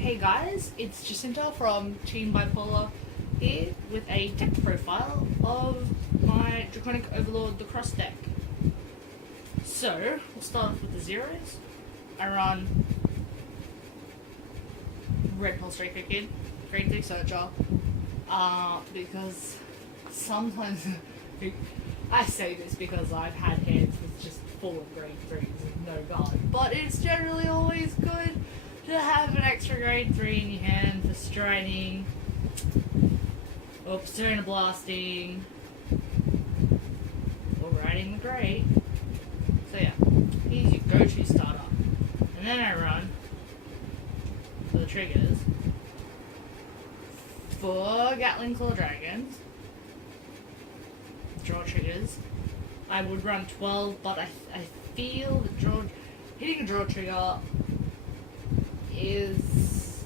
Hey guys, it's Jacinta from Team Bipolar here with a deck profile of my Dragonic Overlord the Cross deck. So, we'll start off with the zeros. I run Red Pulse Draco Kid, Grade 3 Searcher, because sometimes, I say this because I've had hands with just full of Grade 3s with no guard, but it's generally always good to have an extra Grade 3 in your hand for striding, or persona blasting, or riding the Great. So yeah, he's your go-to starter. And then I run for the triggers for Gatling Claw Dragons. Draw triggers. I would run 12, but I feel that hitting a draw trigger is...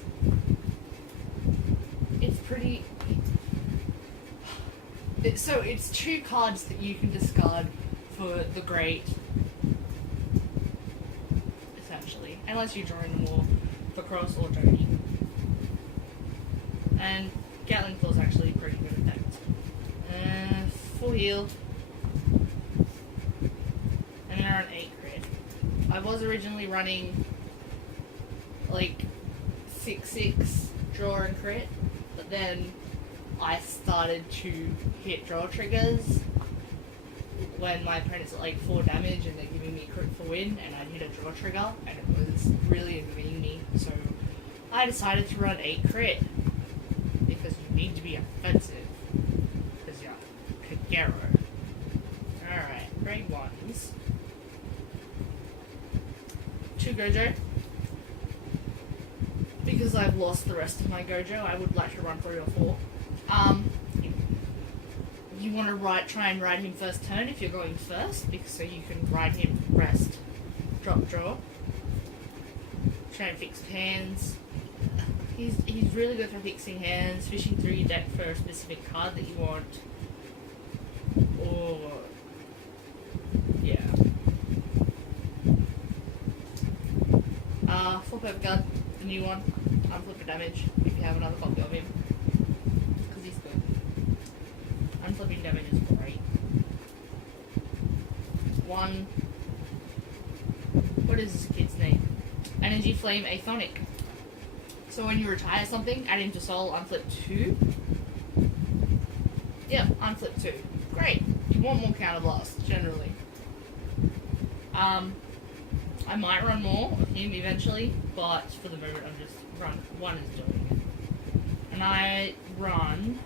it's pretty... So it's 2 cards that you can discard for the Great, essentially, unless you're drawing them all for Cross or Tony. And Gatling Claw is actually pretty good at that. Full heal. And then I run 8 crit. I was originally running like 6/6 draw and crit, but then I started to hit draw triggers when my opponent's at like 4 damage and they're giving me crit for win, and I'd hit a draw trigger and it was really annoying me, so I decided to run 8 crit because you need to be offensive because you're Kagero. Alright, grade 1s. 2 Gojo. Because I've lost the rest of my Gojo, I would like to run 3 or 4. You want to try and ride him first turn if you're going first, because so you can ride him, rest, drop, draw. Try and fix hands. He's really good for fixing hands, fishing through your deck for a specific card that you want. Or yeah. Flip Vanguard, the new one. Unflip for damage if you have another copy of him, because he's good. Unflipping damage is great. 1. What is this kid's name? Energy Flame Athonic. So when you retire something, add him to soul, unflip 2. Yep, unflip 2. Great. You want more counterblast, generally. I might run more of him eventually, but for the moment I'm just run 1 is doing it. And I run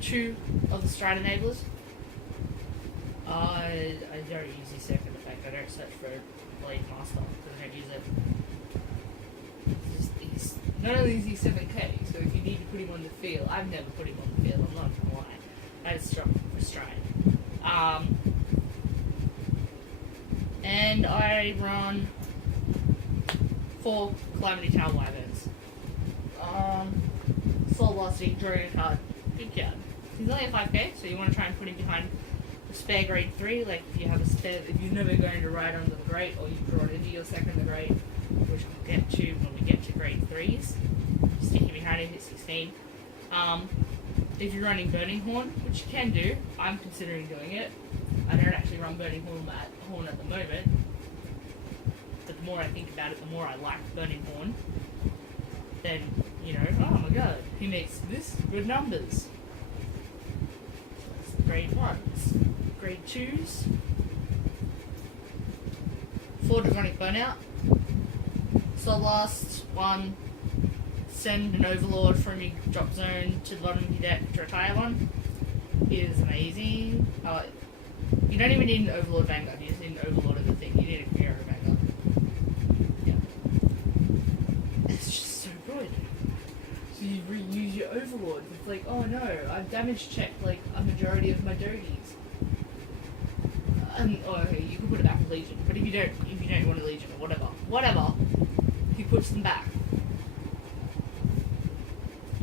2 of the Stride Enablers. I don't use the second effect. I don't search for Blade Master because I don't use it. He's not only is he 7k, so if you need to put him on the field, I've never put him on the field, I'm not gonna lie. I just drop for Stride. And I run 4 Calamity Tower Wyverns. Soul Blasting, drawing a card. Good card. He's only at 5k, so you want to try and put him behind the spare grade 3, like if you have a spare, if you're never going to ride under the Great, or you draw it into your second the Great, which we'll get to when we get to grade 3s. Stick him behind him at 16. If you're running Burning Horn, which you can do, I'm considering doing it. I don't actually run Burning Horn at the moment, but the more I think about it, the more I like Burning Horn. Then, you know, oh my god, he makes this good numbers. That's grade 1s. Grade 2s. 4 Dragonic Burnout. Soul Blast, 1. Send an Overlord from your drop zone to the bottom of your deck to retire 1. It is amazing. You don't even need an Overlord Vanguard, you just need an Overlord of the thing. You need a Kagero Vanguard. Yeah. It's just so good. So you reuse your Overlords. It's like, oh no, I've damage checked like a majority of my Dogies. Okay, you can put it back in Legion, but if you don't want a Legion or whatever, he puts them back.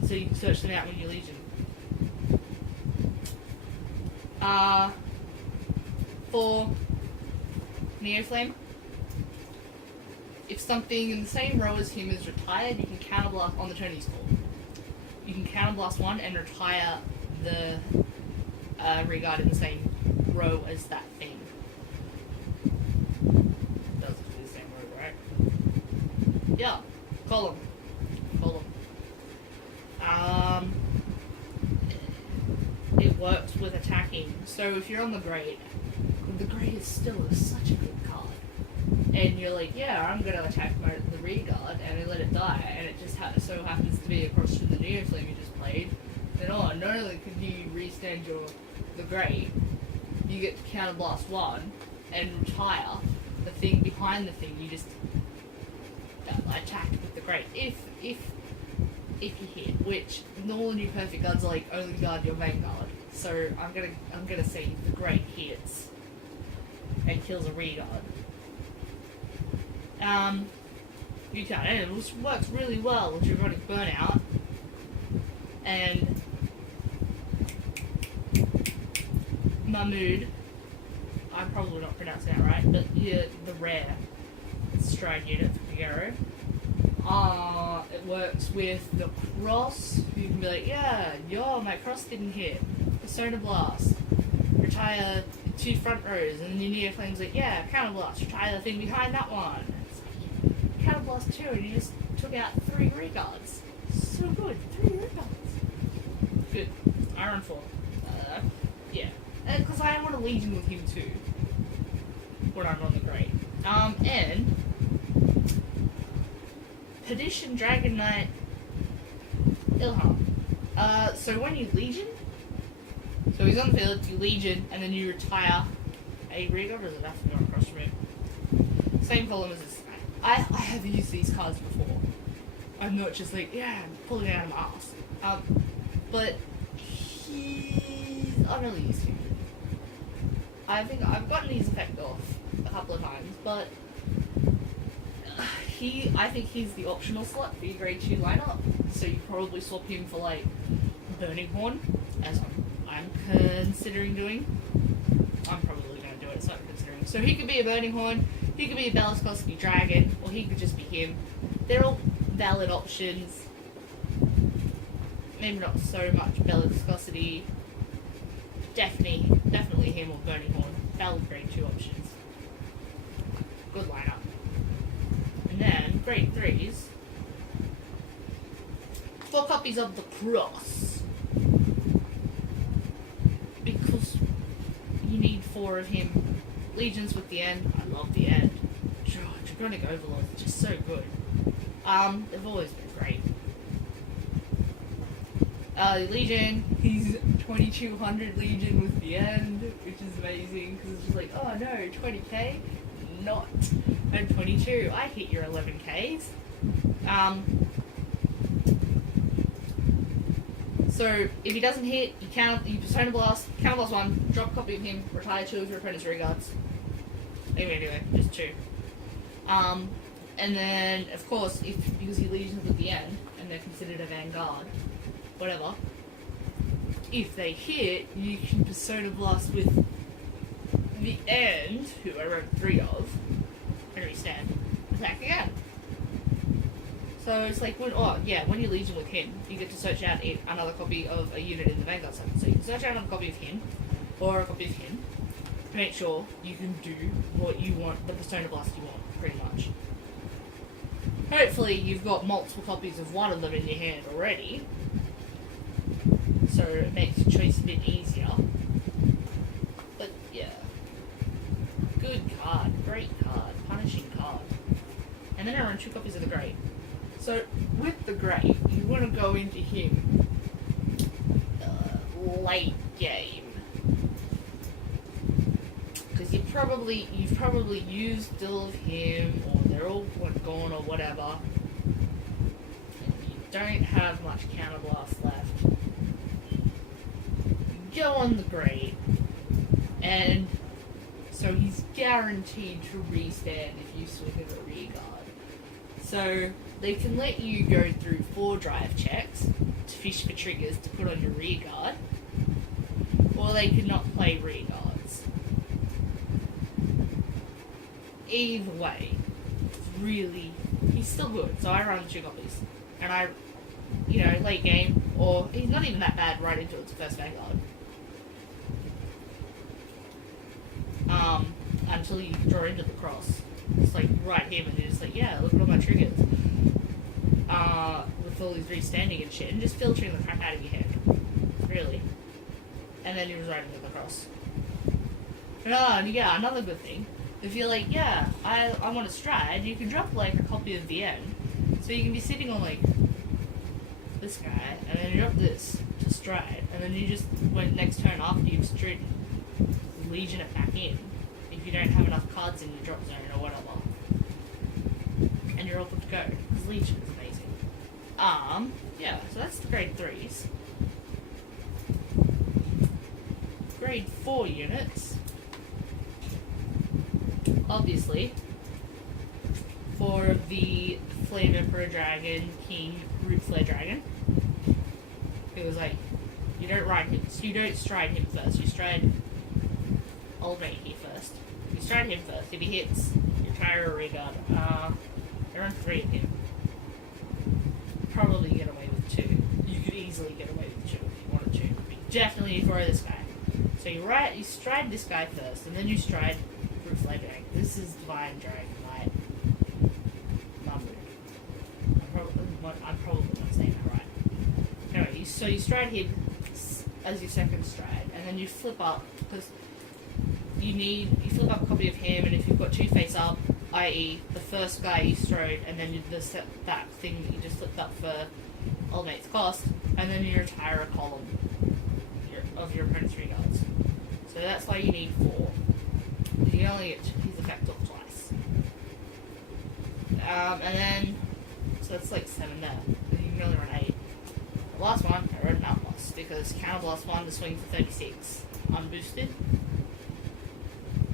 So you can search them out when you're Legion. 4 Neo Flame. if something in the same row as him is retired, you can counterblast on the turn he's called. You can counterblast one and retire the rearguard in the same row as that thing. Does it do the same row, right? Yeah. Column. It works with attacking. So if you're on the grade is still such a good card. And you're like, yeah, I'm gonna attack the rearguard and then let it die, and it just so happens to be across from the Neoflame you just played. Then not only can you restand the grade, you get to counterblast one and retire the thing behind the thing you just attacked with the grade. If you hit, which normal new perfect guards are like only guard your Vanguard. So I'm gonna say the great hits and kills a rearguard. You can, and it works really well with Dragonic Burnout. And Mahmood, I'm probably not pronouncing that right, but yeah, the rare stride unit for Kagero. It works with the cross. You can be like, yeah, my cross didn't hit. Persona Blast. Retire 2 front rows, and then your Neoflame's like, yeah, Counter Blast. Retire the thing behind that one. It's like, Counter Blast 2, and you just took out 3 rearguards. So good. 3 rearguards. Good. Iron 4. Yeah. Because I want a Legion with him too. When I'm on the grade. And Perdition Dragon Knight Ilham. So when you Legion, so he's on the field, you Legion, and then you retire a rearguard, or is it nothing going across from him? Same column as this. I have used these cards before. I'm not just like, yeah, I'm pulling it out of my ass. But I've only used him. I think I've gotten his effect off a couple of times, but I think he's the optional slot for your grade 2 lineup, so you probably swap him for like Burning Horn, as I'm considering doing. I'm probably going to do it, so I'm considering. So he could be a Burning Horn, he could be a Bellicosity Dragon, or he could just be him. They're all valid options. Maybe not so much Bellicosity. Definitely him or Burning Horn. Valid grade 2 options. Good lineup. And then, grade 3s. 4 copies of the Cross. Because you need 4 of him. Legions with the end. I love the end. Dragonic Overlord is just so good. They've always been great. Legion, he's 2200 Legion with the end, which is amazing, because it's just like, oh no, 20k? Not. I'm 22, I hit your 11ks. So, if he doesn't hit, you Persona Blast, Counter Blast 1, drop a copy of him, retire 2 of your opponent's rearguards. Anyway, just 2. And then, of course, because he Legions with the end, and they're considered a Vanguard, whatever, if they hit, you can Persona Blast with the end, who I wrote 3 of, and restand, attack again. So it's like, when you Legion with him, you get to search out another copy of a unit in the Vanguard set. So you can search out another copy of him, or a copy of him, to make sure you can do what you want, the Persona Blast you want, pretty much. Hopefully you've got multiple copies of one of them in your hand already, so it makes your choice a bit easier. But yeah, good card, great card, punishing card. And then I run 2 copies of the Great. So with the Great, you want to go into him late game, because you've probably used all of him, or they're all gone or whatever, and you don't have much counterblast left. Go on the Great, and so he's guaranteed to restand if you swing at a rearguard. So they can let you go through 4 drive checks to fish for triggers to put on your rearguard, or they could not play rearguards. Either way, it's really, he's still good. So I run 2 copies, and I, late game, or he's not even that bad right into its first Vanguard. Until you draw into the cross. It's like right here, and you're just like, yeah, look at all my triggers. With all these restanding and shit, and just filtering the crap out of your hand. Really. And then you're right into the cross. And yeah, another good thing. If you're like, yeah, I want to stride, you can drop like a copy of the end. So you can be sitting on like this guy, and then you drop this to stride, and then you just, when next turn after you've stricken, Legion it back in. If you don't have enough cards in your drop zone or whatever. And you're all good to go. Because Legion is amazing. Yeah, so that's the grade 3s. Grade 4 units. Obviously, for the Flame Emperor Dragon, King, Root Flare Dragon, it was like, you don't ride him, so you don't stride him first, you stride Old Mate here first. You stride him first. If he hits, you tire a regard. You run 3 of him. Probably get away with 2. You could easily get away with 2 if you wanted to. But definitely throw this guy. So you stride this guy first, and then you stride Root Flare Dragon. This is Divine Dragon, right? I'm probably not saying that right. Anyway, so you stride him as your second stride, and then you flip up, because you flip up a copy of him, and if you've got 2 face up, i.e. the first guy you strode, and then that thing that you just flipped up for Old Mate's cost, and then you retire a column of your opponent's regards. So that's why you need 4. You can only get his effect off twice. And then, so that's like 7 there. But you can only run 8. The last one, I wrote an Outblast, because Counterblast 1 to swing for 36, unboosted.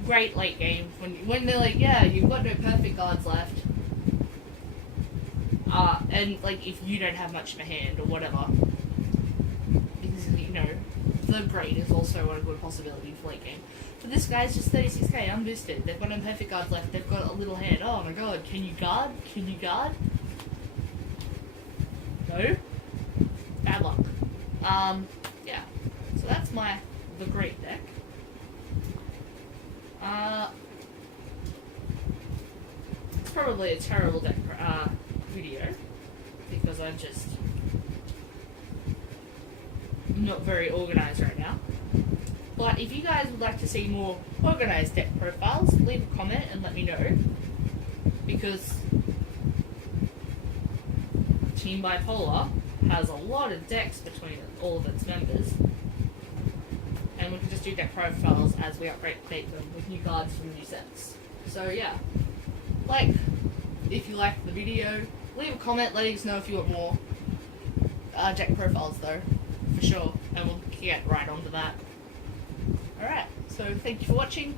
Great late game, when they're like, yeah, you've got no perfect guards left. And like, if you don't have much of a hand or whatever, because, the great is also a good possibility for late game. But this guy's just 36k, unboosted. They've got no perfect guards left, they've got a little hand. Oh my god, can you guard? Can you guard? No? Bad luck. Yeah. So that's the great deck. It's probably a terrible deck video, because I'm just not very organized right now. But if you guys would like to see more organized deck profiles, leave a comment and let me know, because Team Bipolar has a lot of decks between all of its members, and we can just do deck profiles as we update them with new cards from new sets. So yeah, if you liked the video, leave a comment letting us know if you want more deck profiles though, for sure, and we'll get right onto that. Alright, so thank you for watching.